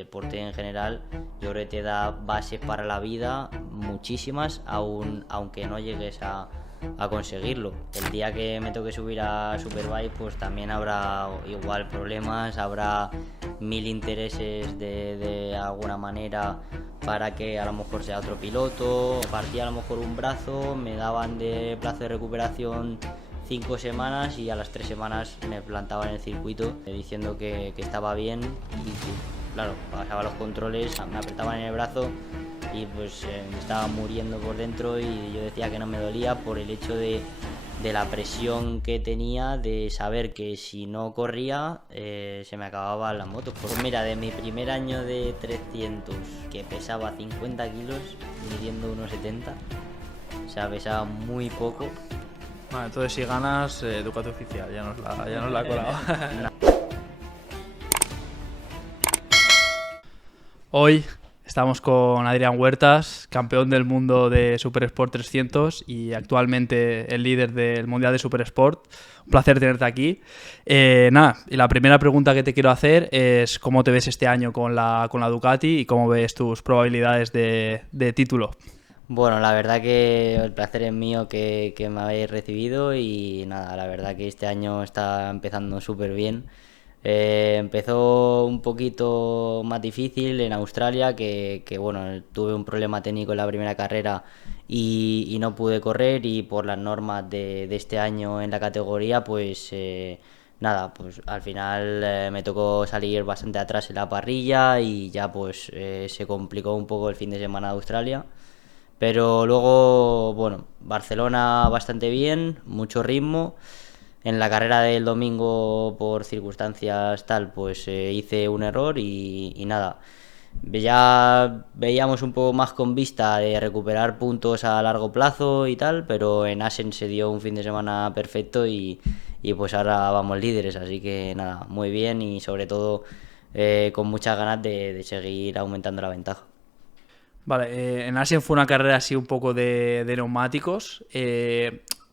deporte en general yo creo que te da bases para la vida muchísimas, aunque no llegues a conseguirlo. El día que me toque subir a Superbike pues también habrá igual problemas, habrá mil intereses de alguna manera para que a lo mejor sea otro piloto. Partía a lo mejor un brazo, me daban de plazo de recuperación 5 semanas y a las 3 semanas me plantaba en el circuito diciendo que estaba bien y que, claro, pasaba los controles, me apretaban en el brazo y pues me estaba muriendo por dentro y yo decía que no me dolía por el hecho de la presión que tenía de saber que si no corría se me acababan las motos. Pues mira, de mi primer año de 300 que pesaba 50 kilos midiendo 1,70, o sea, pesaba muy poco. Vale, entonces si ganas, Ducati oficial, ya nos la ha colado. Hoy estamos con Adrián Huertas, campeón del mundo de Super Sport 300 y actualmente el líder del Mundial de Super Sport. Un placer tenerte aquí. Y la primera pregunta que te quiero hacer es cómo te ves este año con la Ducati y cómo ves tus probabilidades de título. Bueno, la verdad que el placer es mío que me habéis recibido y nada, la verdad que este año está empezando súper bien. Empezó un poquito más difícil en Australia, bueno, tuve un problema técnico en la primera carrera y no pude correr y por las normas de este año en la categoría, pues nada, pues al final me tocó salir bastante atrás en la parrilla y ya pues se complicó un poco el fin de semana de Australia. Pero luego, bueno, Barcelona bastante bien, mucho ritmo. En la carrera del domingo, por circunstancias tal, pues hice un error y nada. Ya veíamos un poco más con vista de recuperar puntos a largo plazo y tal, pero en Asen se dio un fin de semana perfecto y pues ahora vamos líderes, así que nada, muy bien y sobre todo con muchas ganas de seguir aumentando la ventaja. Vale, en Asia fue una carrera así un poco de neumáticos.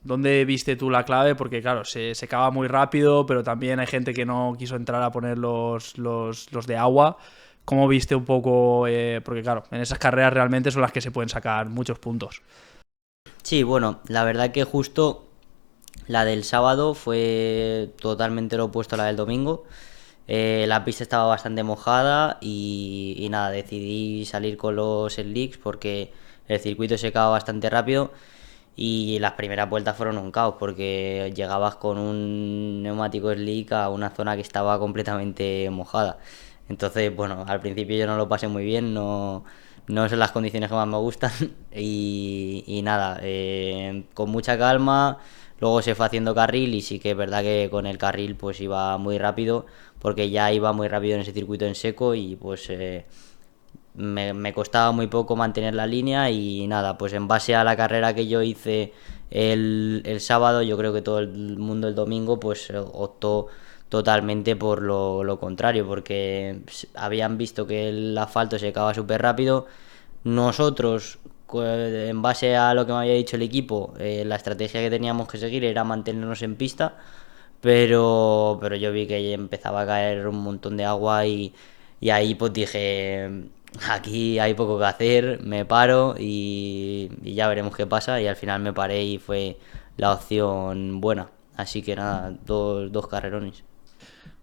¿Dónde viste tú la clave? Porque claro, se secaba muy rápido, pero también hay gente que no quiso entrar a poner los de agua. ¿Cómo viste un poco? Porque claro, en esas carreras realmente son las que se pueden sacar muchos puntos. Sí, bueno, la verdad que justo la del sábado fue totalmente lo opuesto a la del domingo. La pista estaba bastante mojada y nada, decidí salir con los slicks porque el circuito se secaba bastante rápido y las primeras vueltas fueron un caos porque llegabas con un neumático slick a una zona que estaba completamente mojada. Entonces, bueno, al principio yo no lo pasé muy bien, no son las condiciones que más me gustan y nada, con mucha calma. Luego se fue haciendo carril y sí que es verdad que con el carril pues iba muy rápido porque ya iba muy rápido en ese circuito en seco y pues me costaba muy poco mantener la línea y nada, pues en base a la carrera que yo hice el sábado, yo creo que todo el mundo el domingo pues optó totalmente por lo contrario, porque habían visto que el asfalto se secaba súper rápido. Nosotros, en base a lo que me había dicho el equipo, la estrategia que teníamos que seguir era mantenernos en pista, pero yo vi que empezaba a caer un montón de agua y ahí pues dije, aquí hay poco que hacer, me paro y ya veremos qué pasa y al final me paré y fue la opción buena. Así que nada, dos carrerones.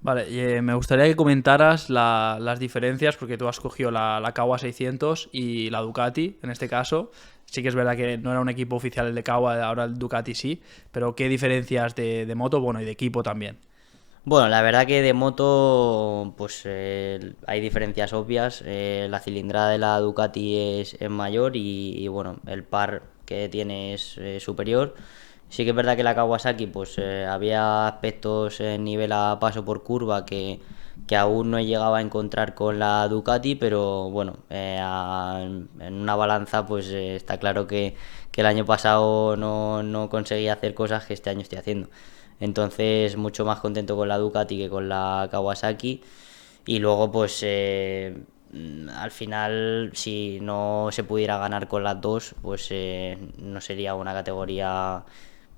Vale, y, me gustaría que comentaras las diferencias, porque tú has cogido la Kawa 600 y la Ducati, en este caso. Sí que es verdad que no era un equipo oficial el de Kawa, ahora el Ducati sí, pero ¿qué diferencias de moto, bueno, y de equipo también? Bueno, la verdad que de moto pues hay diferencias obvias. La cilindrada de la Ducati es mayor y, bueno, el par que tiene es superior. Sí que es verdad que la Kawasaki pues había aspectos en nivel a paso por curva que aún no he llegado a encontrar con la Ducati, pero bueno, en una balanza pues está claro que el año pasado no conseguí hacer cosas que este año estoy haciendo. Entonces, mucho más contento con la Ducati que con la Kawasaki. Y luego, pues, al final, si no se pudiera ganar con las dos, pues no sería una categoría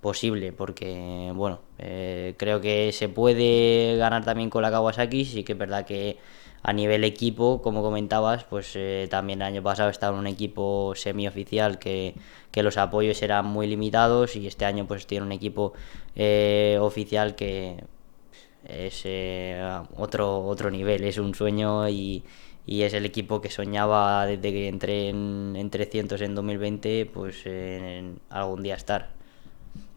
posible, porque, bueno, creo que se puede ganar también con la Kawasaki. Sí que es verdad que a nivel equipo, como comentabas, pues también el año pasado estaba en un equipo semioficial que los apoyos eran muy limitados y este año pues tiene un equipo oficial que es otro nivel, es un sueño y es el equipo que soñaba desde que entré en 300 en 2020, pues en algún día estar.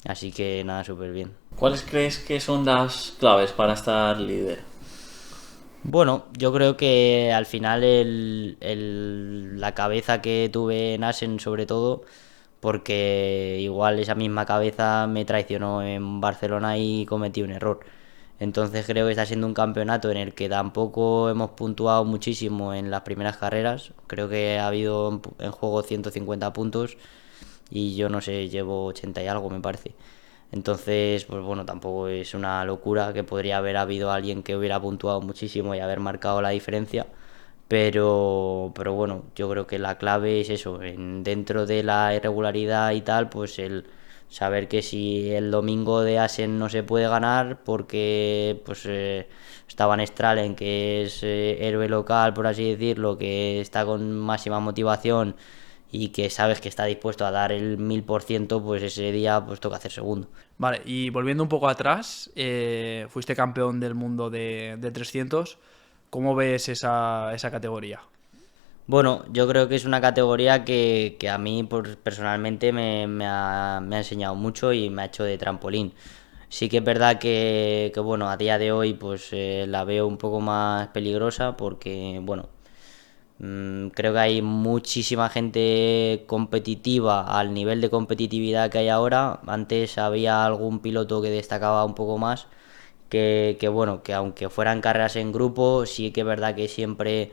Así que nada, súper bien. ¿Cuáles crees que son las claves para estar líder? Bueno, yo creo que al final la cabeza que tuve en Asen sobre todo, porque igual esa misma cabeza me traicionó en Barcelona y cometí un error. Entonces creo que está siendo un campeonato en el que tampoco hemos puntuado muchísimo en las primeras carreras. Creo que ha habido en juego 150 puntos y yo no sé, llevo 80 y algo me parece. Entonces, pues bueno, tampoco es una locura que podría haber habido alguien que hubiera puntuado muchísimo y haber marcado la diferencia. Pero bueno, yo creo que la clave es eso, dentro de la irregularidad y tal, pues el saber que si el domingo de Asen no se puede ganar porque pues estaba en Stralen, que es héroe local, por así decirlo, que está con máxima motivación y que sabes que está dispuesto a dar el 1000%, pues ese día pues toca hacer segundo. Vale, y volviendo un poco atrás, fuiste campeón del mundo de 300. ¿Cómo ves esa categoría? Bueno, yo creo que es una categoría que a mí personalmente me ha enseñado mucho y me ha hecho de trampolín. Sí que es verdad que bueno, a día de hoy pues la veo un poco más peligrosa porque, bueno, creo que hay muchísima gente competitiva al nivel de competitividad que hay ahora. Antes había algún piloto que destacaba un poco más, bueno, que aunque fueran carreras en grupo, sí que es verdad que siempre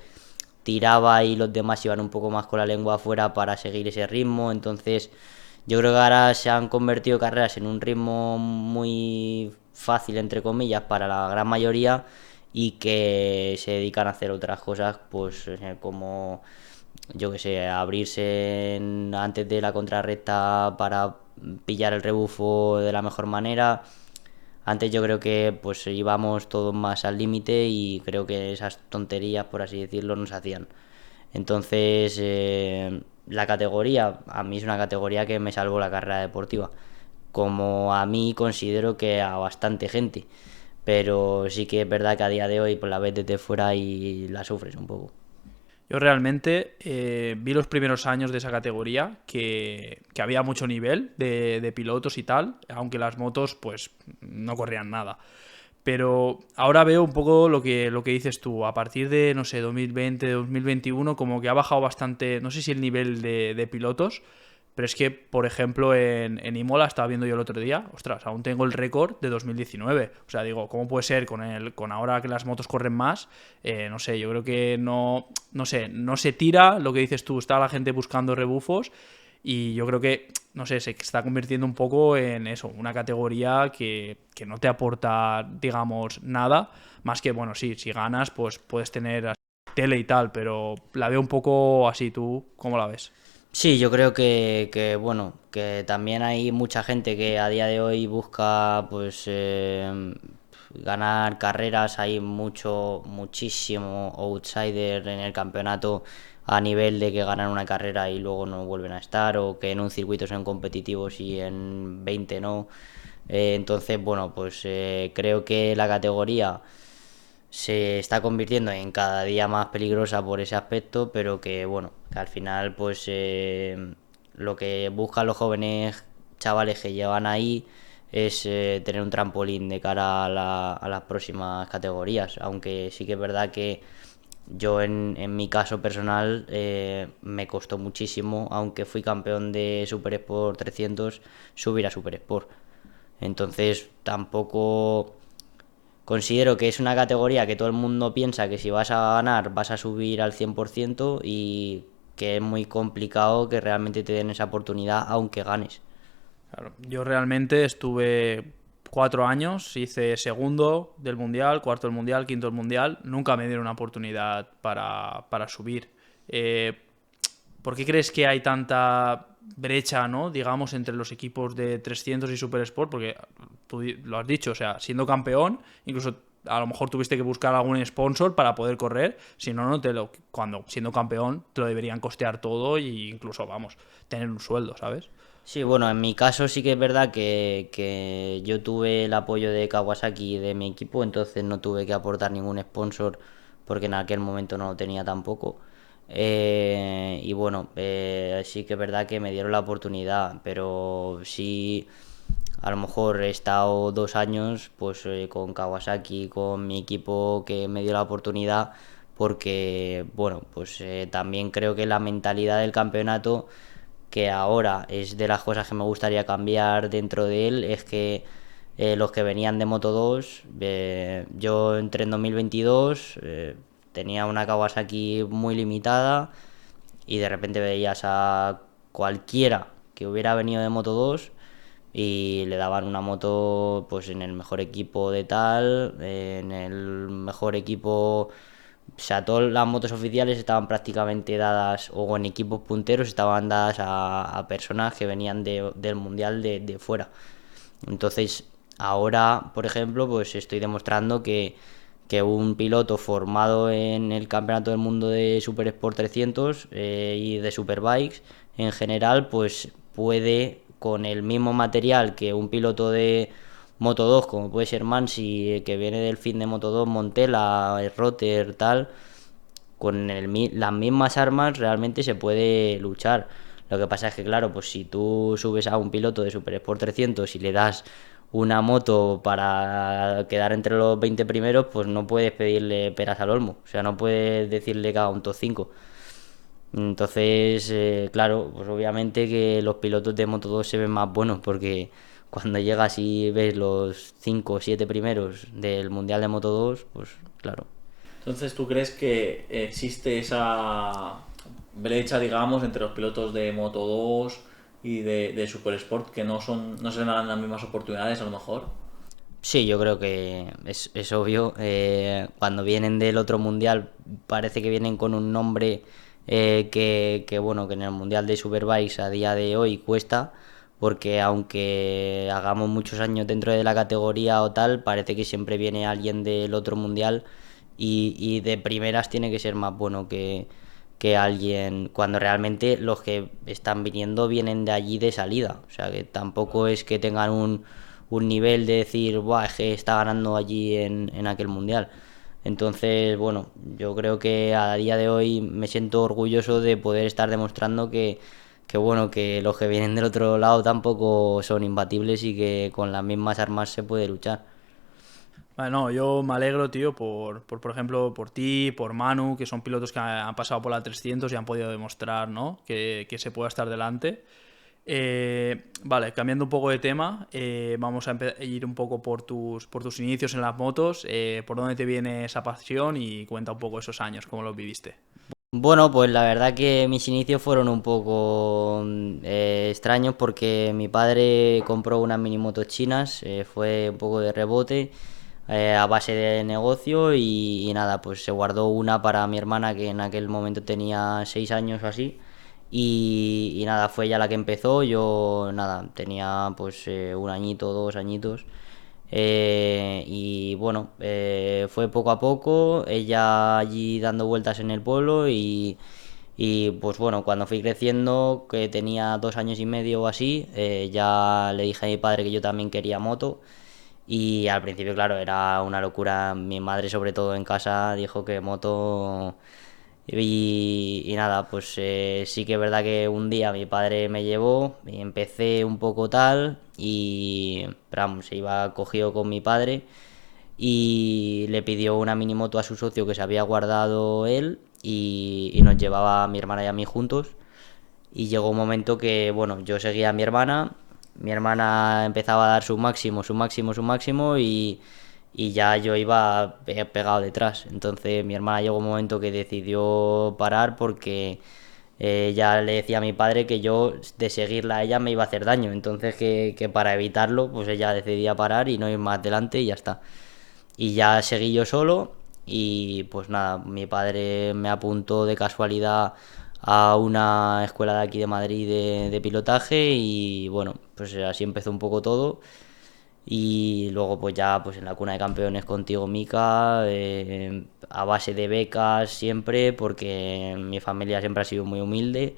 tiraba y los demás iban un poco más con la lengua afuera para seguir ese ritmo. Entonces, yo creo que ahora se han convertido carreras en un ritmo muy fácil, entre comillas, para la gran mayoría y que se dedican a hacer otras cosas, pues como, yo que sé, abrirse antes de la contrarrecta para pillar el rebufo de la mejor manera. Antes yo creo que pues íbamos todos más al límite y creo que esas tonterías, por así decirlo, nos hacían. Entonces, la categoría, a mí es una categoría que me salvó la carrera deportiva. Como a mí considero que a bastante gente. Pero sí que es verdad que a día de hoy pues la ves desde fuera y la sufres un poco. Yo realmente vi los primeros años de esa categoría que había mucho nivel de pilotos y tal, aunque las motos pues no corrían nada. Pero ahora veo un poco lo que dices tú. A partir de, no sé, 2020, 2021, como que ha bajado bastante, no sé si el nivel de pilotos, pero es que, por ejemplo, en Imola estaba viendo yo el otro día, ostras, aún tengo el récord de 2019. O sea, digo, ¿cómo puede ser con ahora que las motos corren más? No sé, yo creo que no sé, no se tira, lo que dices tú, está la gente buscando rebufos y yo creo que, no sé, se está convirtiendo un poco en eso, una categoría que no te aporta, digamos, nada, más que, bueno, sí, si ganas, pues puedes tener tele y tal, pero la veo un poco así. ¿Tú cómo la ves? Sí, yo creo bueno, que también hay mucha gente que a día de hoy busca pues ganar carreras, hay muchísimo outsider en el campeonato a nivel de que ganan una carrera y luego no vuelven a estar, o que en un circuito son competitivos y en 20 no. Entonces, bueno, pues creo que la categoría se está convirtiendo en cada día más peligrosa por ese aspecto, pero que bueno, que al final pues lo que buscan los jóvenes chavales que llevan ahí es tener un trampolín de cara a las próximas categorías, aunque sí que es verdad que yo en mi caso personal me costó muchísimo, aunque fui campeón de Super Sport 300, subir a Super Sport. Entonces tampoco considero que es una categoría que todo el mundo piensa que si vas a ganar vas a subir al 100% y que es muy complicado que realmente te den esa oportunidad aunque ganes. Claro, yo realmente estuve 4 años, hice segundo del mundial, cuarto del mundial, quinto del mundial. Nunca me dieron una oportunidad para subir. Eh, ¿Por qué crees que hay tanta brecha, ¿no? Digamos, entre los equipos de 300 y Super Sport? Porque tú lo has dicho, o sea, siendo campeón, incluso a lo mejor tuviste que buscar algún sponsor para poder correr, si no, cuando siendo campeón te lo deberían costear todo e incluso, vamos, tener un sueldo, ¿sabes? Sí, bueno, en mi caso sí que es verdad que yo tuve el apoyo de Kawasaki y de mi equipo, entonces no tuve que aportar ningún sponsor porque en aquel momento no lo tenía tampoco. Y bueno, sí que es verdad que me dieron la oportunidad, pero sí, a lo mejor he estado 2 años pues con Kawasaki, con mi equipo que me dio la oportunidad, porque bueno, pues también creo que la mentalidad del campeonato, que ahora es de las cosas que me gustaría cambiar dentro de él, es que los que venían de Moto2, yo entré en 2022, tenía una Kawasaki muy limitada y de repente veías a cualquiera que hubiera venido de Moto2 y le daban una moto pues en el mejor equipo de tal, en el mejor equipo, o sea, todas las motos oficiales estaban prácticamente dadas, o en equipos punteros estaban dadas a personas que venían del mundial de fuera. Entonces, ahora, por ejemplo, pues estoy demostrando que un piloto formado en el Campeonato del Mundo de Super Sport 300 y de Superbikes en general, pues puede, con el mismo material que un piloto de Moto2, como puede ser Mansi, que viene del fin de Moto2, Montela, Rotter, tal, con las mismas armas realmente se puede luchar. Lo que pasa es que, claro, pues si tú subes a un piloto de Super Sport 300 y le das una moto para quedar entre los 20 primeros, pues no puedes pedirle peras al olmo. O sea, no puedes decirle que haga un top 5. Entonces, claro, pues obviamente que los pilotos de Moto2 se ven más buenos porque cuando llegas y ves los 5 o 7 primeros del Mundial de Moto2, pues claro. Entonces, ¿tú crees que existe esa brecha, digamos, entre los pilotos de Moto2 y de Super Sport, que no se le dan las mismas oportunidades a lo mejor? Sí, yo creo que es obvio. Cuando vienen del otro mundial parece que vienen con un nombre bueno, que en el mundial de Superbikes a día de hoy cuesta, porque aunque hagamos muchos años dentro de la categoría o tal, parece que siempre viene alguien del otro mundial y de primeras tiene que ser más bueno que alguien, cuando realmente los que están viniendo vienen de allí de salida. O sea que tampoco es que tengan un nivel de decir, buah, es que está ganando allí en aquel mundial. Entonces, bueno, yo creo que a día de hoy me siento orgulloso de poder estar demostrando que bueno, que los que vienen del otro lado tampoco son imbatibles y que con las mismas armas se puede luchar. Bueno, yo me alegro, tío, por ejemplo, por ti, por Manu, que son pilotos que han pasado por la 300 y han podido demostrar, ¿no? Que se puede estar delante. Vale, cambiando un poco de tema, vamos a ir un poco por tus inicios en las motos, por dónde te viene esa pasión y cuenta un poco esos años, cómo los viviste. Bueno, pues la verdad que mis inicios fueron un poco extraños porque mi padre compró unas minimotos chinas, fue un poco de rebote, a base de negocio y nada, pues se guardó una para mi hermana que en aquel momento tenía 6 años o así y nada, fue ella la que empezó, yo nada, tenía pues un añito, 2 añitos. Y bueno, fue poco a poco, ella allí dando vueltas en el pueblo y pues bueno, cuando fui creciendo, que tenía 2 años y medio o así, ya le dije a mi padre que yo también quería moto. Y al principio, claro, era una locura. Mi madre, sobre todo en casa, dijo que moto. Y nada, pues sí que es verdad que un día mi padre me llevó y empecé un poco tal. Pero vamos, se iba cogido con mi padre y le pidió una minimoto a su socio que se había guardado él y nos llevaba a mi hermana y a mí juntos. Y llegó un momento que, bueno, yo seguía a mi hermana empezaba a dar su máximo, su máximo, su máximo y ya yo iba pegado detrás. Entonces mi hermana llegó un momento que decidió parar porque ya le decía a mi padre que yo de seguirla a ella me iba a hacer daño. Entonces que para evitarlo, pues ella decidía parar y no ir más adelante y ya está. Y ya seguí yo solo y pues nada, mi padre me apuntó de casualidad a una escuela de aquí de Madrid de pilotaje y bueno, pues así empezó un poco todo. y luego pues ya pues en la cuna de campeones contigo, Mika, a base de becas siempre, porque mi familia siempre ha sido muy humilde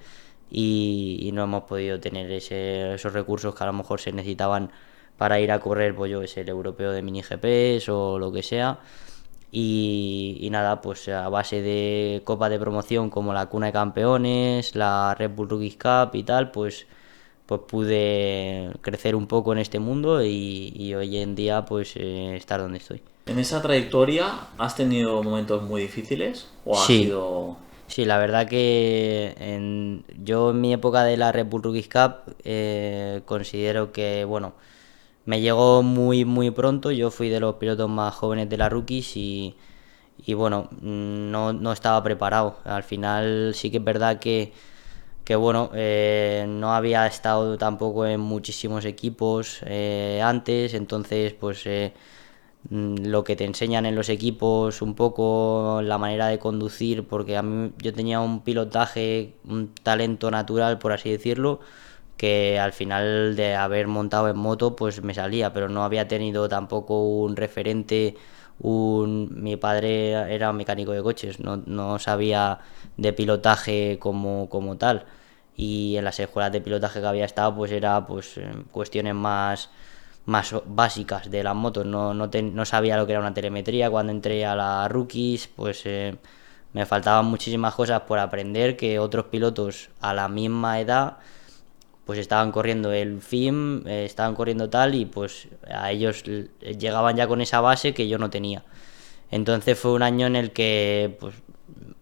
y no hemos podido tener esos recursos que a lo mejor se necesitaban para ir a correr, pues yo, es el europeo de mini GPs o lo que sea. Y nada, pues a base de copas de promoción como la Cuna de Campeones, la Red Bull Rookies Cup y tal, pues pude crecer un poco en este mundo y hoy en día pues estar donde estoy. ¿En esa trayectoria has tenido momentos muy difíciles o ha Sí, sido... sí, la verdad que yo en mi época de la Red Bull Rookies Cup considero que, bueno, me llegó muy muy pronto. Yo fui de los pilotos más jóvenes de la Rookies y bueno, no estaba preparado. Al final sí que es verdad que bueno, no había estado tampoco en muchísimos equipos antes, entonces pues lo que te enseñan en los equipos, un poco la manera de conducir, porque a mí yo tenía un pilotaje, un talento natural, por así decirlo, que al final de haber montado en moto pues me salía, pero no había tenido tampoco un referente. Mi padre era mecánico de coches, no sabía de pilotaje como tal, y en las escuelas de pilotaje que había estado pues era pues cuestiones más básicas de las motos. No sabía lo que era una telemetría. Cuando entré a la Rookies pues me faltaban muchísimas cosas por aprender que otros pilotos a la misma edad pues estaban corriendo el FIM, estaban corriendo tal, y pues a ellos llegaban ya con esa base que yo no tenía. Entonces fue un año en el que pues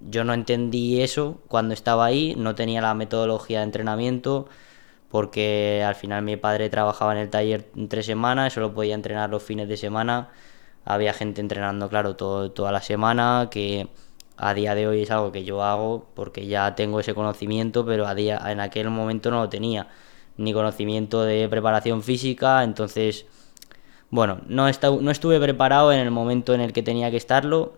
yo no entendí eso cuando estaba ahí, no tenía la metodología de entrenamiento, porque al final mi padre trabajaba en el taller 3 semanas, solo podía entrenar los fines de semana. Había gente entrenando, claro, toda la semana, que a día de hoy es algo que yo hago porque ya tengo ese conocimiento, pero en aquel momento no lo tenía, ni conocimiento de preparación física. Entonces bueno, no estuve preparado en el momento en el que tenía que estarlo,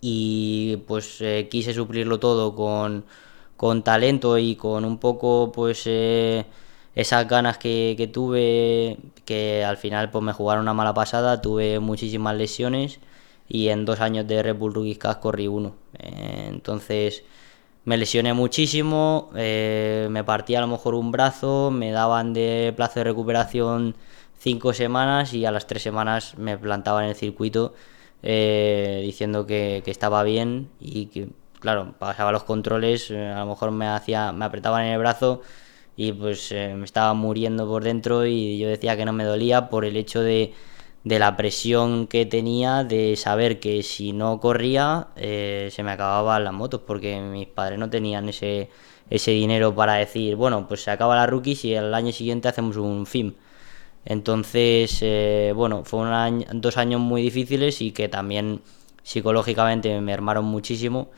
y pues quise suplirlo todo con talento y con un poco pues esas ganas que tuve, que al final pues me jugaron una mala pasada. Tuve muchísimas lesiones y en 2 años de Red Bull Rookies Cup corrí uno. Entonces me lesioné muchísimo, me partí a lo mejor un brazo, me daban de plazo de recuperación 5 semanas y a las 3 semanas me plantaba en el circuito diciendo que estaba bien, y que, claro, pasaba los controles, a lo mejor me apretaban en el brazo y pues me estaba muriendo por dentro, y yo decía que no me dolía por el hecho de la presión que tenía de saber que si no corría se me acababan las motos, porque mis padres no tenían ese dinero para decir, bueno, pues se acaba la Rookies y el año siguiente hacemos un FIM. Entonces, bueno, fue 2 años muy difíciles y que también psicológicamente me mermaron muchísimo.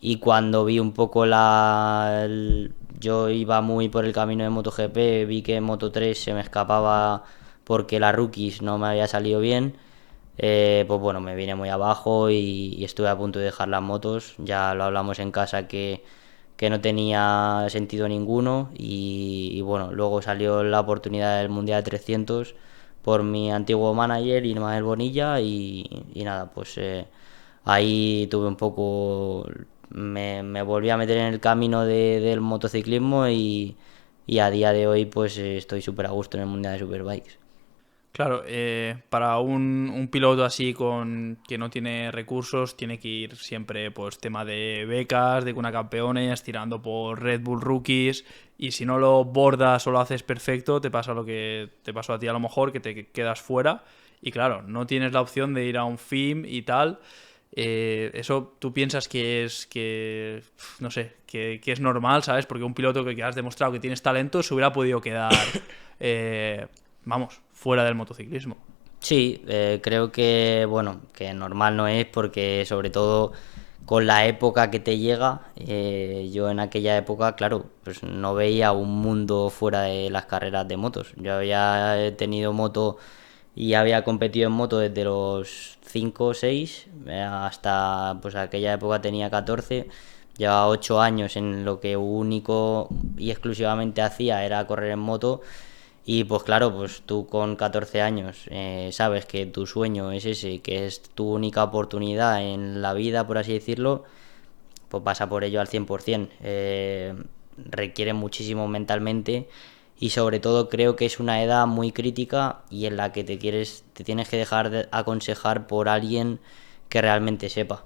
Y cuando vi un poco yo iba muy por el camino de MotoGP, vi que en Moto3 se me escapaba porque la Rookies no me había salido bien. Pues bueno, me vine muy abajo y estuve a punto de dejar las motos. Ya lo hablamos en casa que no tenía sentido ninguno, y bueno, luego salió la oportunidad del Mundial de 300 por mi antiguo manager Ismael Bonilla, y nada, pues ahí tuve un poco, me volví a meter en el camino del motociclismo, y a día de hoy pues estoy súper a gusto en el Mundial de Superbikes. Claro, para un piloto así que no tiene recursos, tiene que ir siempre pues tema de becas, de cuna campeones, tirando por Red Bull Rookies, y si no lo bordas o lo haces perfecto, te pasa lo que te pasó a ti a lo mejor, que te quedas fuera, y claro, no tienes la opción de ir a un FIM y tal. Eso tú piensas no sé, que es normal, ¿sabes? Porque un piloto que has demostrado que tienes talento se hubiera podido quedar, eh, vamos, fuera del motociclismo. Sí, creo que, bueno, que normal no es, porque sobre todo con la época que te llega, yo en aquella época, claro, pues no veía un mundo fuera de las carreras de motos. Yo había tenido moto y había competido en moto desde los 5 o 6 hasta pues aquella época tenía 14. Llevaba 8 años en lo que único y exclusivamente hacía era correr en moto, Y pues claro, pues tú con 14 años sabes que tu sueño es ese, que es tu única oportunidad en la vida, por así decirlo, pues pasa por ello al 100%. Requiere muchísimo mentalmente y sobre todo creo que es una edad muy crítica y en la que te tienes que dejar de aconsejar por alguien que realmente sepa.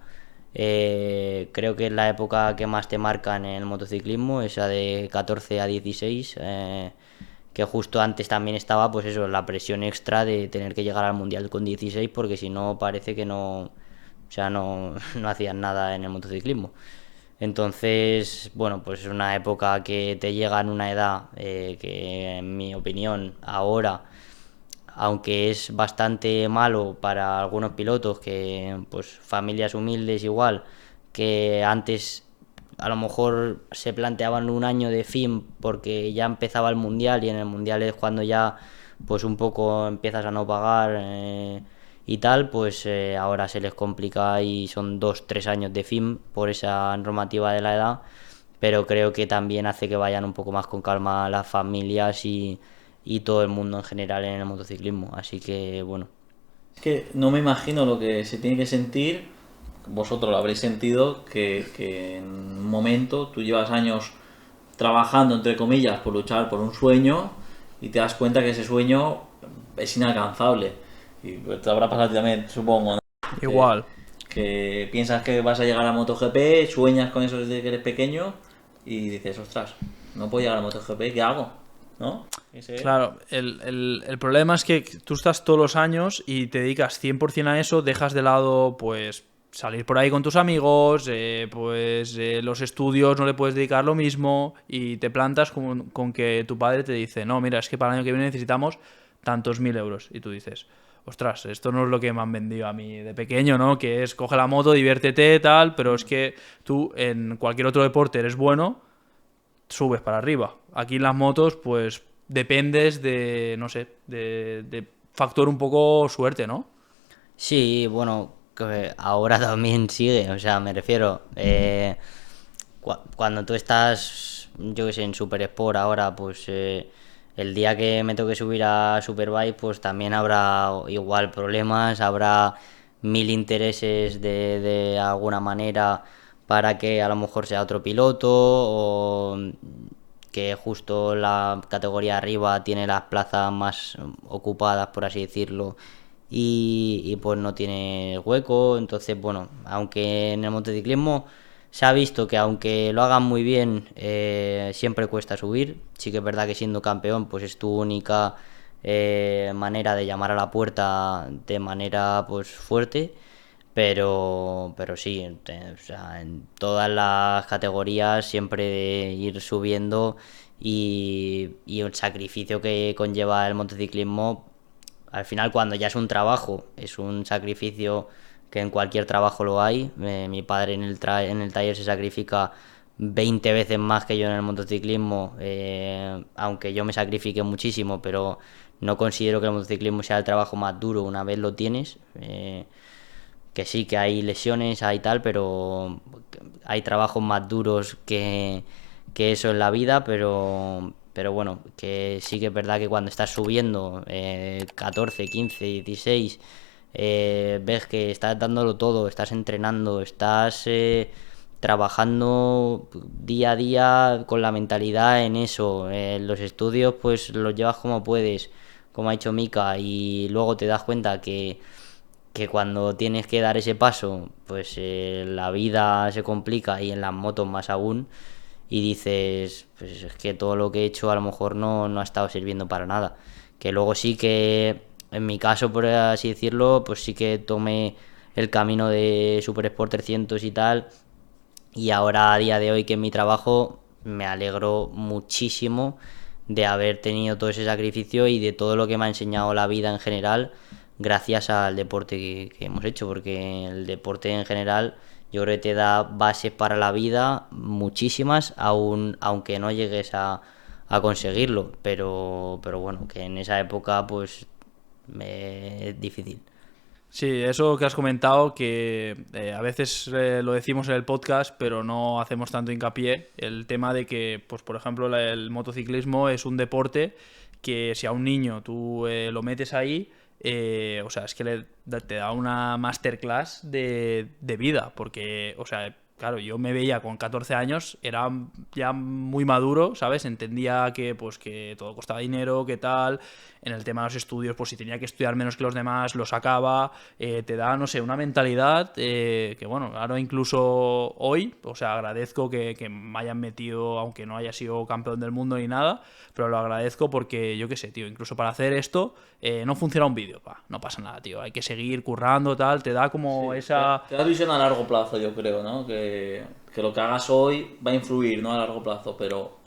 Creo que es la época que más te marca en el motociclismo, esa de 14 a 16, que justo antes también estaba pues eso, la presión extra de tener que llegar al mundial con 16 porque si no parece que no, o sea, no, no hacían nada en el motociclismo. Entonces, bueno, pues es una época que te llega en una edad que, en mi opinión, ahora, aunque es bastante malo para algunos pilotos, que pues familias humildes igual, que antes a lo mejor se planteaban un año de fin porque ya empezaba el mundial y en el mundial es cuando ya pues un poco empiezas a no pagar y tal, pues ahora se les complica y son 2 3 años de fin por esa normativa de la edad, pero creo que también hace que vayan un poco más con calma las familias y todo el mundo en general en el motociclismo, así que bueno. Es que no me imagino lo que se tiene que sentir, vosotros lo habréis sentido, que en un momento tú llevas años trabajando, entre comillas, por luchar por un sueño y te das cuenta que ese sueño es inalcanzable. Y pues, te habrá pasado a ti también, supongo, ¿no? Que, Igual. que piensas que vas a llegar a MotoGP, sueñas con eso desde que eres pequeño y dices, ostras, no puedo llegar a MotoGP, ¿qué hago? ¿No? Ese... Claro, el problema es que tú estás todos los años y te dedicas 100% a eso, dejas de lado, pues, salir por ahí con tus amigos, los estudios no le puedes dedicar lo mismo y te plantas con que tu padre te dice, no, mira, es que para el año que viene necesitamos tantos 1000 euros. Y tú dices, ostras, esto no es lo que me han vendido a mí de pequeño, ¿no? Que es coge la moto, diviértete, tal, pero es que tú en cualquier otro deporte eres bueno, subes para arriba. Aquí en las motos, pues dependes de, no sé, de factor un poco suerte, ¿no? Sí, bueno, que ahora también sigue, o sea, me refiero, cuando tú estás, yo que sé, en Super Sport ahora, pues el día que me toque subir a Superbike, pues también habrá igual problemas, habrá mil intereses de alguna manera para que a lo mejor sea otro piloto o que justo la categoría arriba tiene las plazas más ocupadas, por así decirlo, pues no tiene hueco. Entonces, bueno, aunque en el motociclismo se ha visto que aunque lo hagan muy bien, siempre cuesta subir. Sí que es verdad que siendo campeón, pues es tu única manera de llamar a la puerta de manera pues fuerte. Pero sí, o sea, en todas las categorías siempre de ir subiendo y el sacrificio que conlleva el motociclismo, al final cuando ya es un trabajo, es un sacrificio que en cualquier trabajo lo hay. Mi padre en el taller se sacrifica 20 veces más que yo en el motociclismo, aunque yo me sacrifique muchísimo, pero no considero que el motociclismo sea el trabajo más duro una vez lo tienes. Que sí, que hay lesiones, hay tal, pero hay trabajos más duros que eso en la vida, pero bueno, que sí que es verdad que cuando estás subiendo 14, 15, 16, ves que estás dándolo todo, estás entrenando, estás trabajando día a día con la mentalidad en eso, los estudios pues los llevas como puedes, como ha dicho Mika, y luego te das cuenta que cuando tienes que dar ese paso, pues la vida se complica y en las motos más aún, y dices, pues es que todo lo que he hecho a lo mejor no ha estado sirviendo para nada. Que luego sí que, en mi caso, por así decirlo, pues sí que tomé el camino de Super Sport 300 y tal, y ahora a día de hoy que en mi trabajo me alegro muchísimo de haber tenido todo ese sacrificio y de todo lo que me ha enseñado la vida en general gracias al deporte que hemos hecho, porque el deporte en general yo creo que te da bases para la vida muchísimas, aunque no llegues a conseguirlo, pero bueno, que en esa época pues es difícil. Sí, eso que has comentado, que a veces lo decimos en el podcast, pero no hacemos tanto hincapié. El tema de que, pues por ejemplo, el motociclismo es un deporte que si a un niño tú lo metes ahí, o sea, es que te da una masterclass de vida, porque, o sea, claro, yo me veía con 14 años, era ya muy maduro, ¿sabes? Entendía que, pues, que todo costaba dinero, que tal. En el tema de los estudios, pues si tenía que estudiar menos que los demás, lo sacaba. Te da, no sé, una mentalidad que, bueno, ahora incluso hoy, o sea, agradezco que me hayan metido, aunque no haya sido campeón del mundo ni nada, pero lo agradezco porque, yo qué sé, tío, incluso para hacer esto, no funciona un vídeo, no pasa nada, tío, hay que seguir currando, tal, te da como Sí, esa... te da visión a largo plazo, yo creo, ¿no? Que lo que hagas hoy va a influir, ¿no? A largo plazo, pero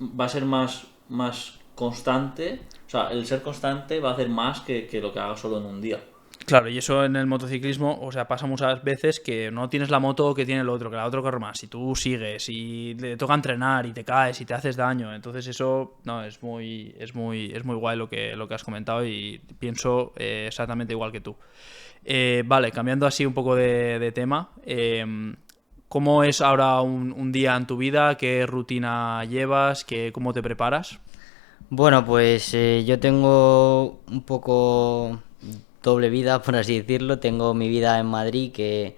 va a ser más constante. O sea, el ser constante va a hacer más que lo que hagas solo en un día. Claro, y eso en el motociclismo, o sea, pasa muchas veces que no tienes la moto que tiene el otro, que la otro corre más, y tú sigues, y le toca entrenar, y te caes, y te haces daño. Entonces eso, no, es muy guay lo que has comentado, y pienso exactamente igual que tú. Vale, cambiando así un poco de tema, ¿cómo es ahora un día en tu vida? ¿Qué rutina llevas? ¿Cómo te preparas? Bueno, pues yo tengo un poco doble vida, por así decirlo. Tengo mi vida en Madrid, que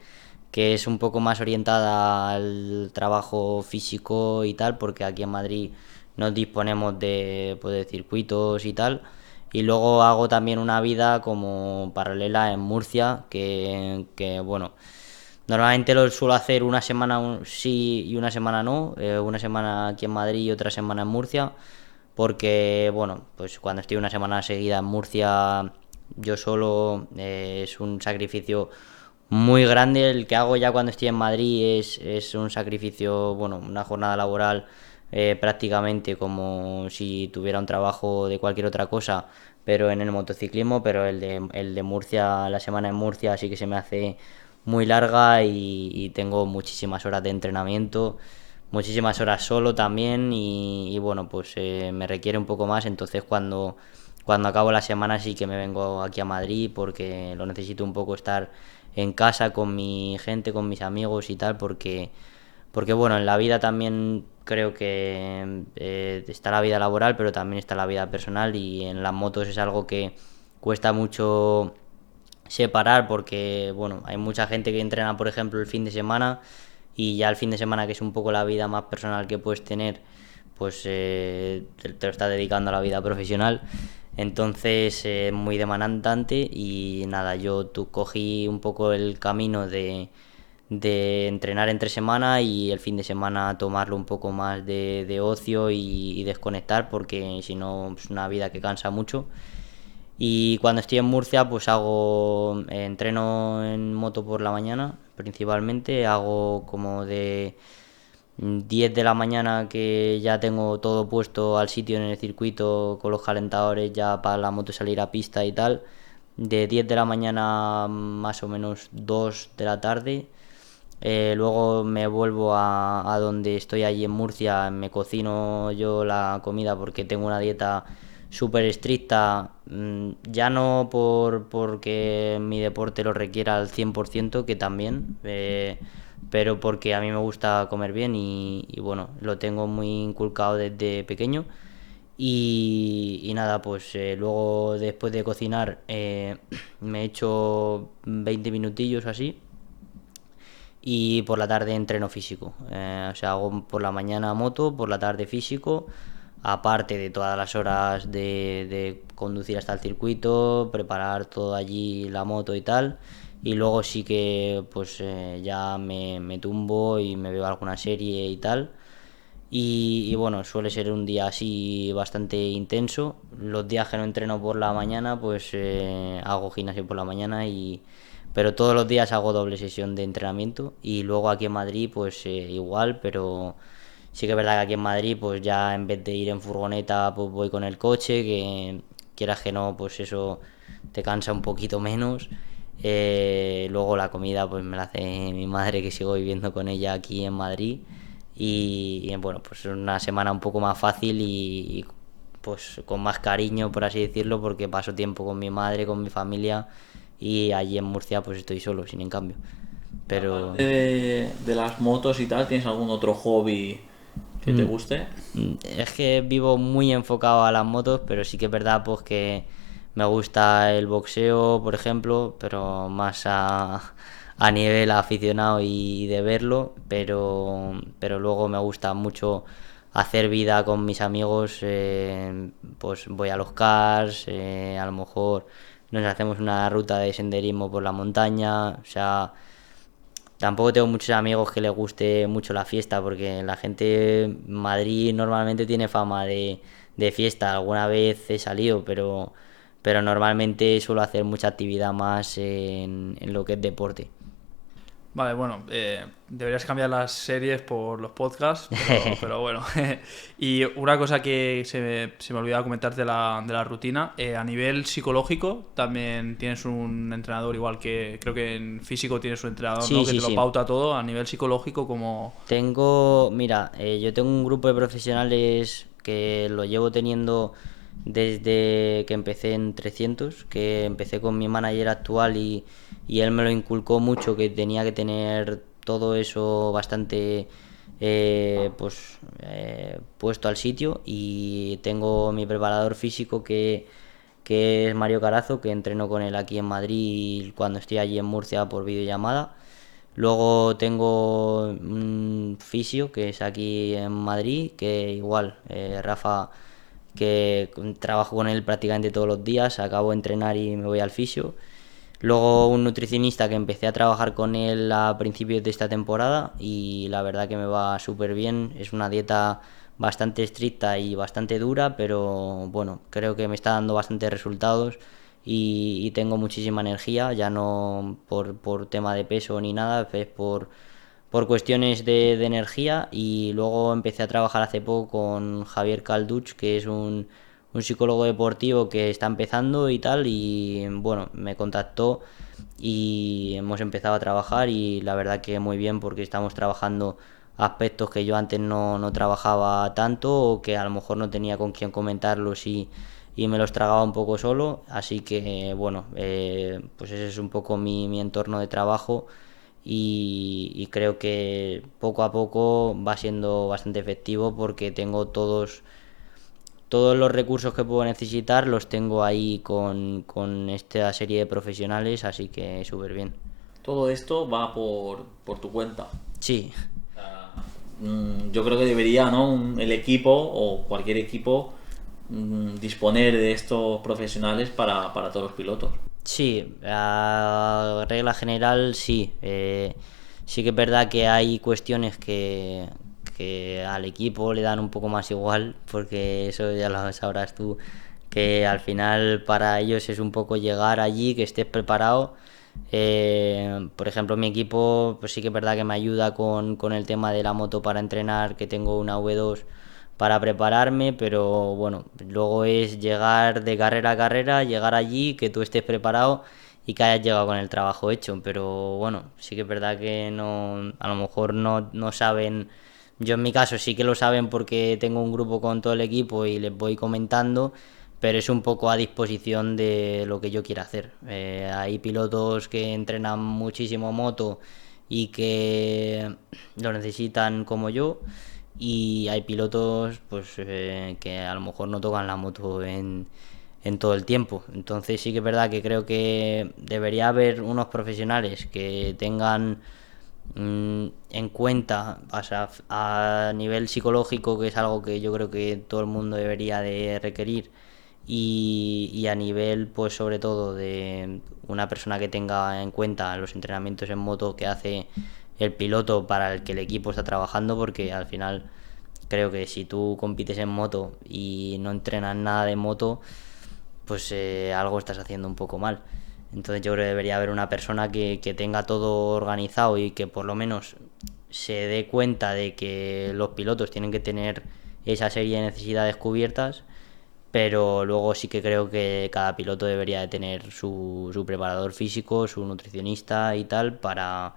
es un poco más orientada al trabajo físico y tal, porque aquí en Madrid nos disponemos de, pues, de circuitos y tal. Y luego hago también una vida como paralela en Murcia, que bueno, normalmente lo suelo hacer una semana sí y una semana no. Una semana aquí en Madrid y otra semana en Murcia, porque bueno, pues cuando estoy una semana seguida en Murcia yo solo, es un sacrificio muy grande. El que hago ya cuando estoy en Madrid es un sacrificio, bueno, una jornada laboral prácticamente como si tuviera un trabajo de cualquier otra cosa, pero en el motociclismo. Pero el de Murcia, la semana en Murcia sí que se me hace muy larga, y tengo muchísimas horas de entrenamiento, muchísimas horas solo también, y bueno, pues me requiere un poco más. Entonces cuando acabo la semana sí que me vengo aquí a Madrid, porque lo necesito un poco estar en casa con mi gente, con mis amigos y tal, porque bueno, en la vida también creo que está la vida laboral, pero también está la vida personal, y en las motos es algo que cuesta mucho separar, porque bueno, hay mucha gente que entrena por ejemplo el fin de semana, y ya el fin de semana, que es un poco la vida más personal que puedes tener, pues te lo estás dedicando a la vida profesional. Entonces muy demandante, y nada, yo cogí un poco el camino de entrenar entre semana, y el fin de semana tomarlo un poco más de ocio y desconectar, porque si no es una vida que cansa mucho. Y cuando estoy en Murcia, pues entreno en moto por la mañana, principalmente. Hago como de 10 de la mañana, que ya tengo todo puesto al sitio en el circuito con los calentadores ya para la moto salir a pista y tal. De 10 de la mañana más o menos 2 de la tarde. Luego me vuelvo a donde estoy allí en Murcia, me cocino yo la comida porque tengo una dieta súper estricta. Ya no porque mi deporte lo requiera al 100%, que también, pero porque a mí me gusta comer bien, y bueno, lo tengo muy inculcado desde pequeño. Y nada, pues luego después de cocinar me echo 20 minutillos así, y por la tarde entreno físico. O sea, hago por la mañana moto, por la tarde físico, aparte de todas las horas de conducir hasta el circuito, preparar todo allí, la moto y tal. Y luego sí que pues ya me tumbo y me veo alguna serie y tal. Y bueno, suele ser un día así bastante intenso. Los días que no entreno por la mañana, pues hago gimnasio por la mañana, pero todos los días hago doble sesión de entrenamiento. Y luego aquí en Madrid, pues igual, pero sí que es verdad que aquí en Madrid, pues ya en vez de ir en furgoneta, pues voy con el coche, que quieras que no, pues eso te cansa un poquito menos. Luego la comida pues me la hace mi madre, que sigo viviendo con ella aquí en Madrid. Y bueno, pues una semana un poco más fácil, y pues con más cariño, por así decirlo, porque paso tiempo con mi madre, con mi familia, y allí en Murcia pues estoy solo, sin en cambio. Pero Aparte de las motos y tal, ¿tienes algún otro hobby que te guste? es que vivo muy enfocado a las motos, pero sí que es verdad pues que me gusta el boxeo, por ejemplo, pero más a nivel aficionado y de verlo, pero luego me gusta mucho hacer vida con mis amigos, pues voy a los cars, a lo mejor nos hacemos una ruta de senderismo por la montaña, o sea, tampoco tengo muchos amigos que les guste mucho la fiesta, porque la gente en Madrid normalmente tiene fama de fiesta. Alguna vez he salido, pero normalmente suelo hacer mucha actividad más en lo que es deporte. Vale, bueno, deberías cambiar las series por los podcasts, pero bueno. Y una cosa que se me olvidaba comentarte de la rutina, a nivel psicológico también tienes un entrenador, igual que creo que en físico tienes un entrenador, ¿no? Sí, Que sí, te lo sí. pauta todo, a nivel psicológico como... Mira, yo tengo un grupo de profesionales que lo llevo teniendo desde que empecé en 300, que empecé con mi manager actual y él me lo inculcó mucho, que tenía que tener todo eso bastante puesto al sitio. Y tengo mi preparador físico que es Mario Carazo, que entreno con él aquí en Madrid cuando estoy allí en Murcia por videollamada. Luego tengo un fisio que es aquí en Madrid, que igual, Rafa, que trabajo con él prácticamente todos los días, acabo de entrenar y me voy al fisio. Luego un nutricionista que empecé a trabajar con él a principios de esta temporada y la verdad que me va súper bien. Es una dieta bastante estricta y bastante dura, pero bueno, creo que me está dando bastantes resultados y tengo muchísima energía, ya no por tema de peso ni nada, es por cuestiones de energía. Y luego empecé a trabajar hace poco con Javier Calduch, que es un psicólogo deportivo que está empezando y tal, y bueno, me contactó y hemos empezado a trabajar y la verdad que muy bien, porque estamos trabajando aspectos que yo antes no trabajaba tanto, o que a lo mejor no tenía con quién comentarlos y me los tragaba un poco solo. Así que bueno, pues ese es un poco mi entorno de trabajo y creo que poco a poco va siendo bastante efectivo, porque tengo todos los recursos que puedo necesitar, los tengo ahí con esta serie de profesionales, así que súper bien. Todo esto va por tu cuenta. Sí, Yo creo que debería, ¿no? El equipo o cualquier equipo disponer de estos profesionales para todos los pilotos. sí, la regla general sí. Sí que es verdad que hay cuestiones que al equipo le dan un poco más igual, porque eso ya lo sabrás tú, que al final para ellos es un poco llegar allí, que estés preparado. Por ejemplo, mi equipo, pues sí que es verdad que me ayuda con el tema de la moto para entrenar, que tengo una V2 para prepararme, pero bueno, luego es llegar de carrera a carrera, llegar allí, que tú estés preparado y que hayas llegado con el trabajo hecho. Pero bueno, sí que es verdad que no, a lo mejor no saben. Yo en mi caso sí que lo saben, porque tengo un grupo con todo el equipo y les voy comentando, pero es un poco a disposición de lo que yo quiera hacer. Hay pilotos que entrenan muchísimo moto y que lo necesitan como yo, y hay pilotos pues que a lo mejor no tocan la moto en todo el tiempo. Entonces sí que es verdad que creo que debería haber unos profesionales que tengan en cuenta, o sea, a nivel psicológico, que es algo que yo creo que todo el mundo debería de requerir, y a nivel pues sobre todo de una persona que tenga en cuenta los entrenamientos en moto que hace el piloto para el que el equipo está trabajando, porque al final creo que si tú compites en moto y no entrenas nada de moto, pues algo estás haciendo un poco mal. Entonces yo creo que debería haber una persona que tenga todo organizado y que por lo menos se dé cuenta de que los pilotos tienen que tener esa serie de necesidades cubiertas, pero luego sí que creo que cada piloto debería de tener su preparador físico, su nutricionista y tal, para...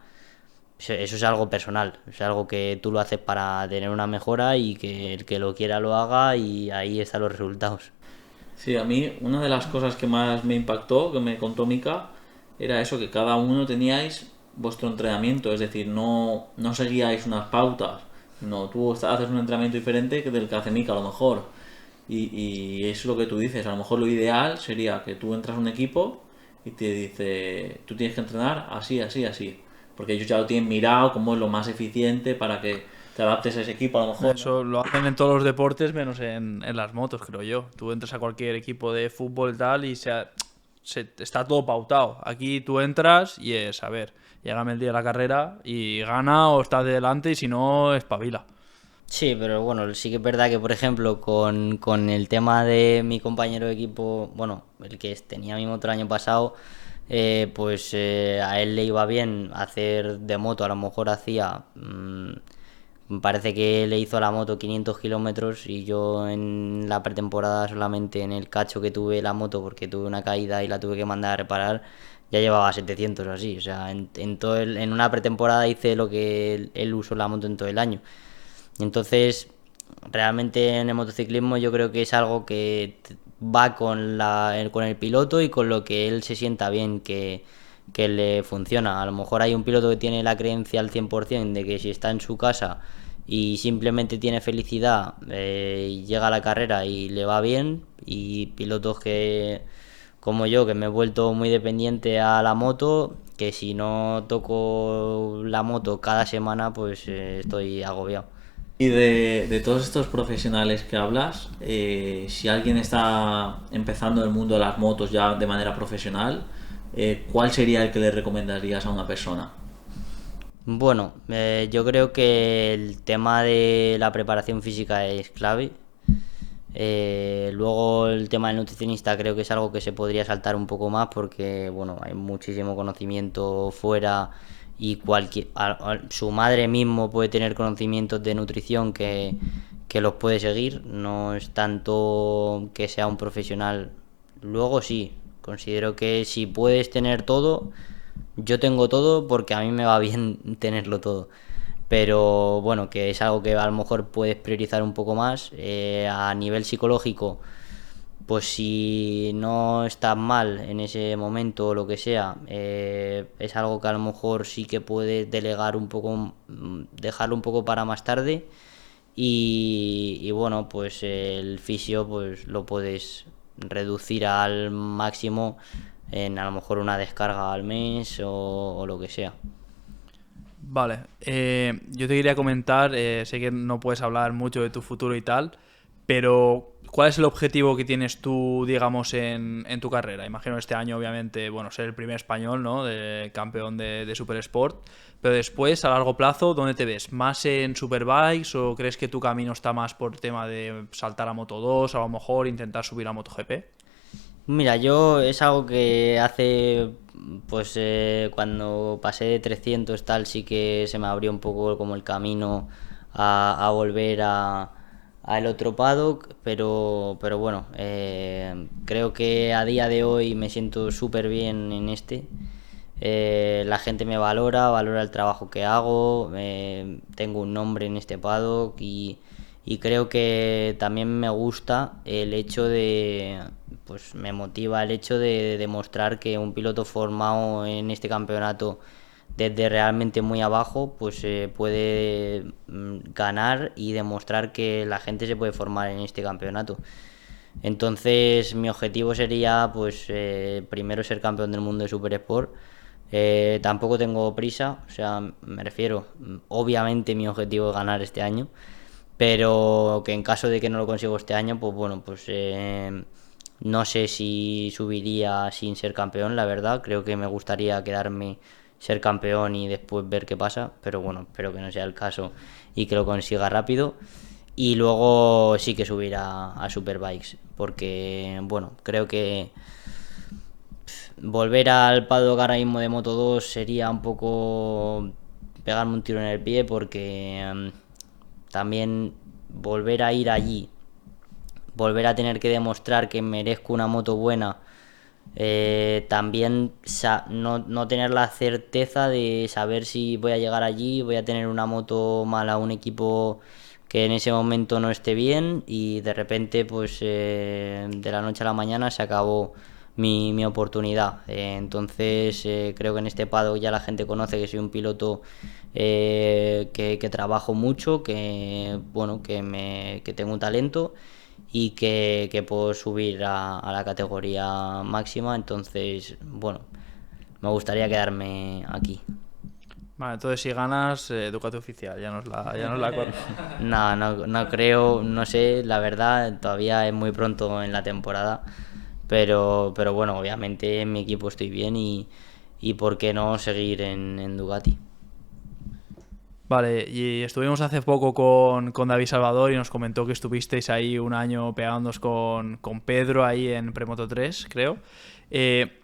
Eso es algo personal, es algo que tú lo haces para tener una mejora, y que el que lo quiera lo haga, y ahí están los resultados. Sí, a mí una de las cosas que más me impactó, que me contó Mika, era eso, que cada uno teníais vuestro entrenamiento, es decir, no seguíais unas pautas, no, tú haces un entrenamiento diferente que del que hace Mika a lo mejor. Y es lo que tú dices, a lo mejor lo ideal sería que tú entras a un equipo y te dice, tú tienes que entrenar así, así, así, porque ellos ya lo tienen mirado cómo es lo más eficiente para que te adaptes a ese equipo a lo mejor, ¿no? Eso lo hacen en todos los deportes menos en las motos, creo yo. Tú entras a cualquier equipo de fútbol y tal y está todo pautado. Aquí tú entras y es, a ver, llégame el día de la carrera y gana o estás delante y si no, espabila. Sí, pero bueno, sí que es verdad que, por ejemplo, con el tema de mi compañero de equipo, bueno, el que tenía mi moto el año pasado, pues a él le iba bien hacer de moto, a lo mejor hacía, me parece que le hizo a la moto 500 kilómetros y yo en la pretemporada solamente en el cacho que tuve la moto, porque tuve una caída y la tuve que mandar a reparar, ya llevaba 700 o así, o sea, en una pretemporada hice lo que él usó la moto en todo el año. Entonces, realmente en el motociclismo yo creo que es algo que va con el piloto y con lo que él se sienta bien, que le funciona. A lo mejor hay un piloto que tiene la creencia al 100% de que si está en su casa y simplemente tiene felicidad, y llega a la carrera y le va bien, y pilotos que, como yo, que me he vuelto muy dependiente a la moto, que si no toco la moto cada semana, pues estoy agobiado. Y de todos estos profesionales que hablas, si alguien está empezando en el mundo de las motos ya de manera profesional, ¿cuál sería el que le recomendarías a una persona? Bueno, yo creo que el tema de la preparación física es clave. Luego el tema del nutricionista creo que es algo que se podría saltar un poco más porque bueno, hay muchísimo conocimiento fuera y su madre mismo puede tener conocimientos de nutrición que los puede seguir. No es tanto que sea un profesional. Luego sí, considero que si puedes tener todo, yo tengo todo porque a mí me va bien tenerlo todo. Pero bueno, que es algo que a lo mejor puedes priorizar un poco más. A nivel psicológico, pues si no estás mal en ese momento o lo que sea, es algo que a lo mejor sí que puedes delegar un poco, dejarlo un poco para más tarde. Y bueno, pues el fisio pues lo puedes reducir al máximo en a lo mejor una descarga al mes o lo que sea. Vale, yo te quería comentar, sé que no puedes hablar mucho de tu futuro y tal, pero ¿cuál es el objetivo que tienes tú, digamos, en tu carrera? Imagino este año, obviamente, bueno, ser el primer español, ¿no? De campeón de Super Sport, pero después, a largo plazo, ¿dónde te ves? ¿Más en Superbikes o crees que tu camino está más por el tema de saltar a Moto 2, a lo mejor intentar subir a MotoGP? Mira, yo es algo que hace, pues cuando pasé de 300 tal, sí que se me abrió un poco como el camino a volver a el otro paddock, pero bueno, creo que a día de hoy me siento súper bien en este. La gente me valora el trabajo que hago, tengo un nombre en este paddock y creo que también me gusta el hecho de, pues me motiva el hecho de demostrar que un piloto formado en este campeonato desde realmente muy abajo, pues puede ganar y demostrar que la gente se puede formar en este campeonato. Entonces mi objetivo sería pues primero ser campeón del mundo de Super Sport. Tampoco tengo prisa, o sea, me refiero, obviamente mi objetivo es ganar este año, pero que en caso de que no lo consigo este año, pues bueno, pues no sé si subiría sin ser campeón, la verdad, creo que me gustaría quedarme ser campeón y después ver qué pasa, pero bueno, espero que no sea el caso y que lo consiga rápido. Y luego sí que subir a Superbikes, porque bueno, creo que volver al paddock ahora mismo de Moto 2 sería un poco pegarme un tiro en el pie, porque también volver a ir allí, volver a tener que demostrar que merezco una moto buena, también no tener la certeza de saber si voy a llegar allí, voy a tener una moto mala, un equipo que en ese momento no esté bien y de repente pues de la noche a la mañana se acabó mi oportunidad. Entonces creo que en este paddock ya la gente conoce que soy un piloto que trabajo mucho, que bueno, que tengo un talento y que puedo subir a la categoría máxima. Entonces, bueno, me gustaría quedarme aquí. Vale, entonces si ganas, Ducati oficial, ya nos la No, no, no creo, no sé, la verdad, todavía es muy pronto en la temporada, pero bueno, obviamente en mi equipo estoy bien y por qué no seguir en Ducati. Vale, y estuvimos hace poco con David Salvador y nos comentó que estuvisteis ahí un año pegándonos con Pedro ahí en Premoto 3, creo. Eh,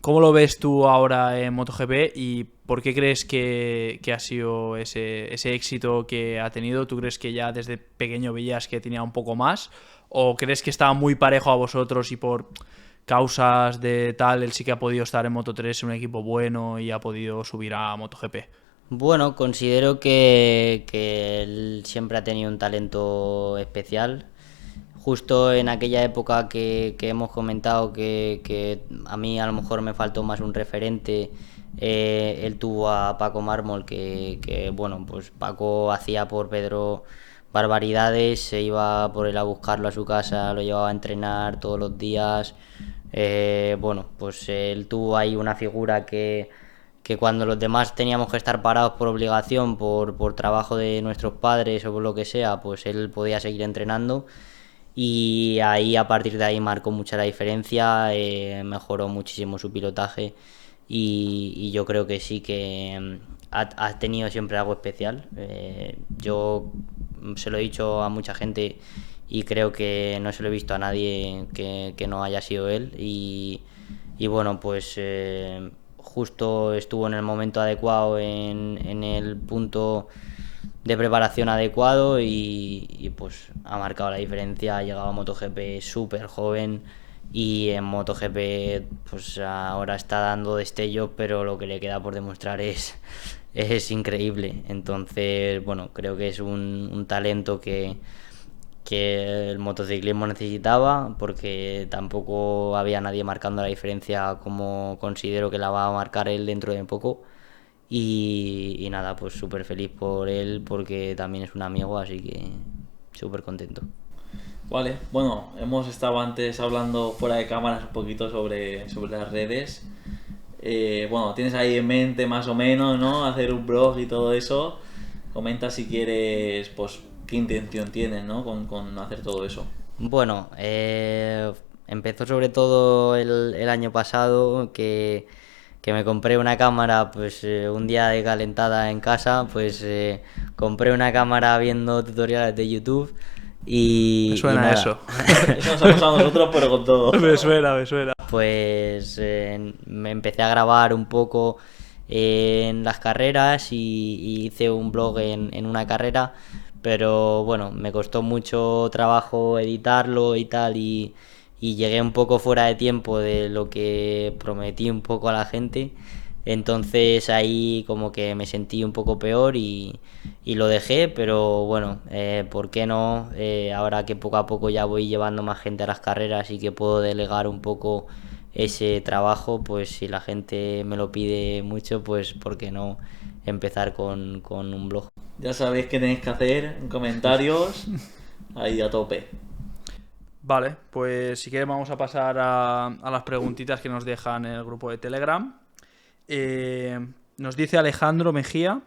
¿Cómo lo ves tú ahora en MotoGP y por qué crees que ha sido ese éxito que ha tenido? ¿Tú crees que ya desde pequeño veías que tenía un poco más? ¿O crees que estaba muy parejo a vosotros y por causas de tal él sí que ha podido estar en Moto 3 en un equipo bueno y ha podido subir a MotoGP? Bueno, considero que él siempre ha tenido un talento especial. Justo en aquella época que hemos comentado que a mí a lo mejor me faltó más un referente, él tuvo a Paco Mármol, bueno, pues Paco hacía por Pedro barbaridades, se iba por él a buscarlo a su casa, lo llevaba a entrenar todos los días. Bueno, pues él tuvo ahí una figura que cuando los demás teníamos que estar parados por obligación, por trabajo de nuestros padres o por lo que sea, pues él podía seguir entrenando y ahí a partir de ahí marcó mucha la diferencia, mejoró muchísimo su pilotaje y yo creo que sí que ha tenido siempre algo especial. Yo se lo he dicho a mucha gente y creo que no se lo he visto a nadie que no haya sido él y bueno, pues justo estuvo en el momento adecuado, en el punto de preparación adecuado pues ha marcado la diferencia, ha llegado a MotoGP súper joven y en MotoGP pues ahora está dando destellos, pero lo que le queda por demostrar es increíble. Entonces, bueno, creo que es un talento que el motociclismo necesitaba, porque tampoco había nadie marcando la diferencia como considero que la va a marcar él dentro de poco. Y nada, pues súper feliz por él porque también es un amigo, así que súper contento. Vale, bueno, hemos estado antes hablando fuera de cámaras un poquito sobre las redes. Bueno, tienes ahí en mente más o menos, ¿no? Hacer un blog y todo eso. Comenta si quieres, pues, qué intención tienes, ¿no? Con hacer todo eso. Bueno, empezó sobre todo el año pasado que me compré una cámara, pues un día de calentada en casa, pues compré una cámara viendo tutoriales de YouTube Me y suena nada. eso. Eso nos ha pasado a nosotros, pero con todo. Me suena. Pues me empecé a grabar un poco en las carreras y hice un blog en una carrera, pero bueno, me costó mucho trabajo editarlo y tal y llegué un poco fuera de tiempo de lo que prometí un poco a la gente. Entonces ahí como que me sentí un poco peor y lo dejé, pero bueno, ¿por qué no? Ahora que poco a poco ya voy llevando más gente a las carreras y que puedo delegar un poco ese trabajo, pues si la gente me lo pide mucho, pues ¿por qué no empezar con un blog? Ya sabéis qué tenéis que hacer en comentarios. Ahí a tope. Vale, pues si quieres vamos a pasar a las preguntitas que nos dejan en el grupo de Telegram. Nos dice Alejandro Mejía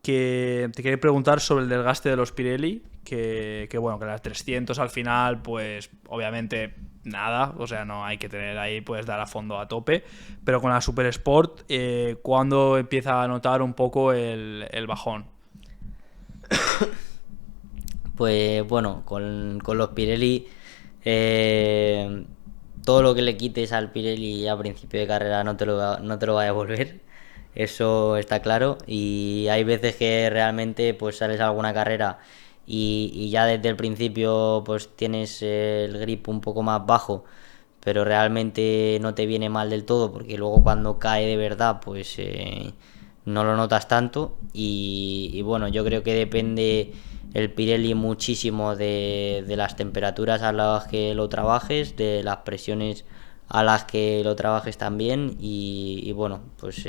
que te quiere preguntar sobre el desgaste de los Pirelli, que bueno, que las 300 al final, pues obviamente nada, o sea, no hay que tener ahí, puedes dar a fondo a tope, pero con la Super Sport, ¿cuándo empieza a notar un poco el bajón? Pues bueno, con los Pirelli, eh, todo lo que le quites al Pirelli a principio de carrera no te lo va a devolver, eso está claro. Y hay veces que realmente pues sales a alguna carrera y ya desde el principio pues tienes el grip un poco más bajo, pero realmente no te viene mal del todo, porque luego cuando cae de verdad pues no lo notas tanto y bueno, yo creo que depende el Pirelli muchísimo de las temperaturas a las que lo trabajes, de las presiones a las que lo trabajes también y bueno, pues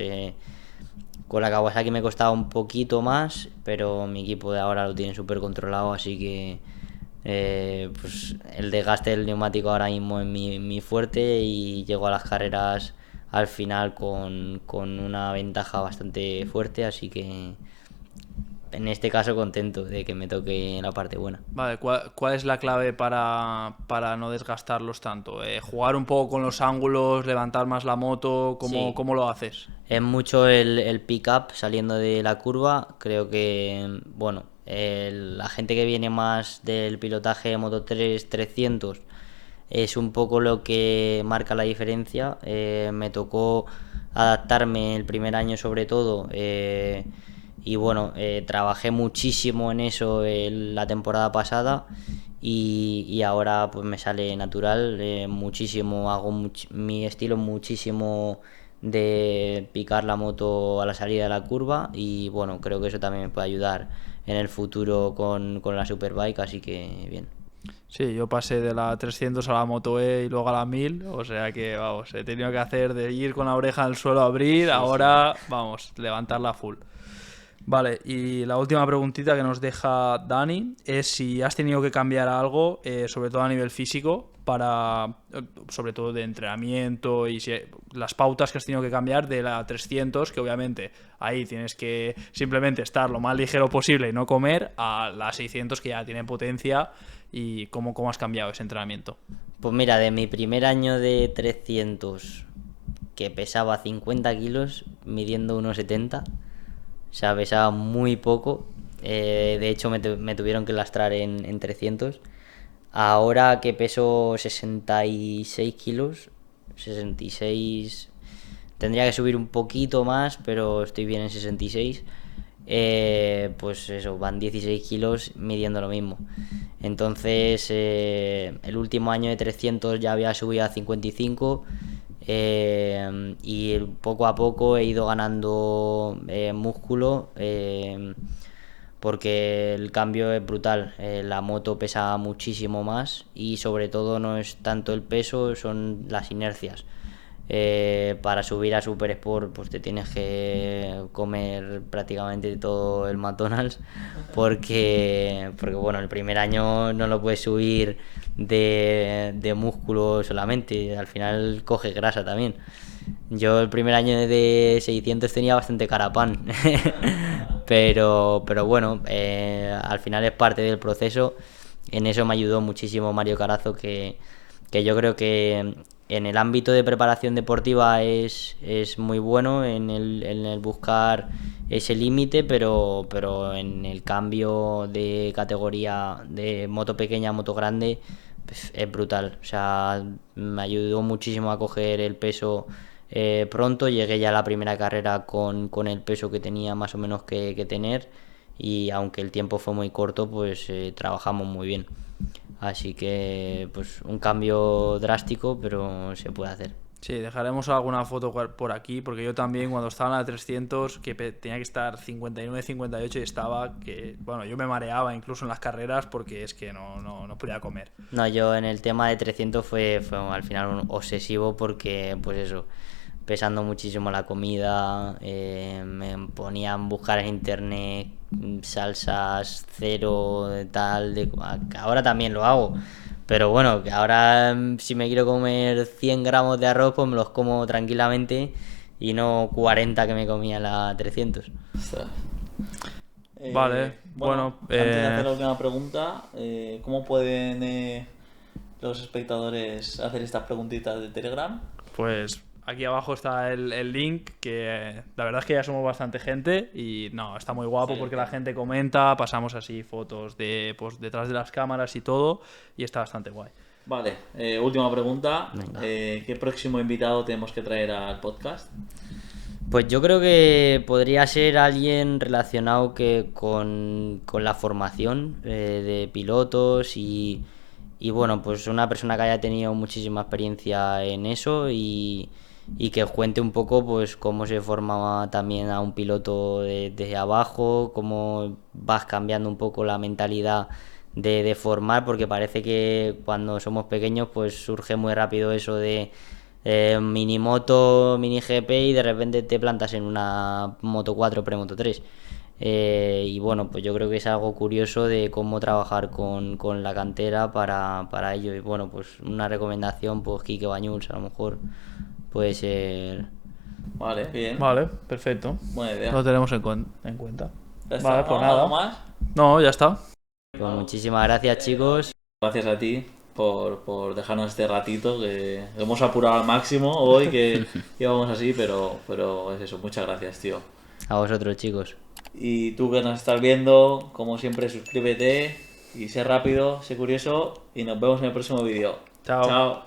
con la Kawasaki me costaba un poquito más, pero mi equipo de ahora lo tiene súper controlado, así que pues el desgaste del neumático ahora mismo es mi fuerte y llego a las carreras al final con una ventaja bastante fuerte, así que en este caso contento de que me toque la parte buena. Vale, ¿cuál es la clave para no desgastarlos tanto? ¿Jugar un poco con los ángulos, levantar más la moto? Sí. ¿Cómo lo haces? Es mucho el pick-up saliendo de la curva. Creo que, bueno, la gente que viene más del pilotaje de Moto 3 300 es un poco lo que marca la diferencia. Me tocó adaptarme el primer año sobre todo. Y bueno, trabajé muchísimo en eso la temporada pasada y ahora pues me sale natural, muchísimo, mi estilo muchísimo de picar la moto a la salida de la curva y bueno, creo que eso también me puede ayudar en el futuro con la Superbike, así que bien. Sí, yo pasé de la 300 a la Moto E y luego a la 1000, o sea que, vamos, he tenido que hacer de ir con la oreja al suelo a abrir, ahora, vamos, levantarla full. Vale, y la última preguntita que nos deja Dani es si has tenido que cambiar algo, sobre todo a nivel físico, sobre todo de entrenamiento y las pautas que has tenido que cambiar de la 300, que obviamente ahí tienes que simplemente estar lo más ligero posible y no comer, a la 600 que ya tiene potencia, y cómo has cambiado ese entrenamiento. Pues mira, de mi primer año de 300, que pesaba 50 kilos, midiendo 1,70, o sea, pesaba muy poco. De hecho, me tuvieron que lastrar en 300. Ahora que peso 66 kilos, 66... Tendría que subir un poquito más, pero estoy bien en 66. Pues eso, van 16 kilos midiendo lo mismo. Entonces, el último año de 300 ya había subido a 55. Y poco a poco he ido ganando músculo, porque el cambio es brutal. La moto pesa muchísimo más y sobre todo no es tanto el peso, son las inercias. Para subir a Super Sport pues te tienes que comer prácticamente todo el McDonald's porque bueno, el primer año no lo puedes subir de músculo solamente, al final coge grasa también. Yo el primer año de 600 tenía bastante carapán, pero bueno, al final es parte del proceso. En eso me ayudó muchísimo Mario Carazo, que yo creo que en el ámbito de preparación deportiva es muy bueno en el buscar ese límite, pero en el cambio de categoría de moto pequeña a moto grande pues, es brutal. O sea, me ayudó muchísimo a coger el peso pronto. Llegué ya a la primera carrera con el peso que tenía más o menos que tener, y aunque el tiempo fue muy corto, pues trabajamos muy bien. Así que, pues un cambio drástico, pero se puede hacer. Sí, dejaremos alguna foto por aquí, porque yo también cuando estaba en la 300, que tenía que estar 59, 58 y estaba que, bueno, yo me mareaba incluso en las carreras porque es que no podía comer. No, yo en el tema de 300 fue al final un obsesivo porque, pues eso, pesando muchísimo la comida, me ponían a buscar en internet salsas cero, de tal, ahora también lo hago, pero bueno, que ahora si me quiero comer 100 gramos de arroz, pues me los como tranquilamente y no 40 que me comía en la 300. Vale, bueno, antes de hacer la última pregunta, ¿cómo pueden los espectadores hacer estas preguntitas de Telegram? Pues aquí abajo está el link, que la verdad es que ya somos bastante gente y no, está muy guapo, sí, porque la gente comenta, pasamos así fotos de pues detrás de las cámaras y todo, y está bastante guay. Vale, última pregunta. ¿Qué próximo invitado tenemos que traer al podcast? Pues yo creo que podría ser alguien relacionado con la formación de pilotos y bueno, pues una persona que haya tenido muchísima experiencia en eso y que cuente un poco pues cómo se forma también a un piloto desde abajo, cómo vas cambiando un poco la mentalidad de formar, porque parece que cuando somos pequeños pues surge muy rápido eso de mini moto, mini GP y de repente te plantas en una Moto 4 pre-Moto 3. Y bueno, pues yo creo que es algo curioso de cómo trabajar con la cantera para ello. Y bueno, pues una recomendación, pues Quique Bañuls a lo mejor puede ser. Vale, bien. Vale, perfecto. Buena idea. Lo tenemos en cuenta. ¿Ya está, Vale, no? pues ¿Algo nada. más? No, ya está. Pues muchísimas gracias, chicos. Gracias a ti por dejarnos este ratito, que hemos apurado al máximo hoy, que íbamos así, pero es eso. Muchas gracias, tío. A vosotros, chicos. Y tú que nos estás viendo, como siempre, suscríbete y sé rápido, sé curioso y nos vemos en el próximo vídeo. Chao. Chao.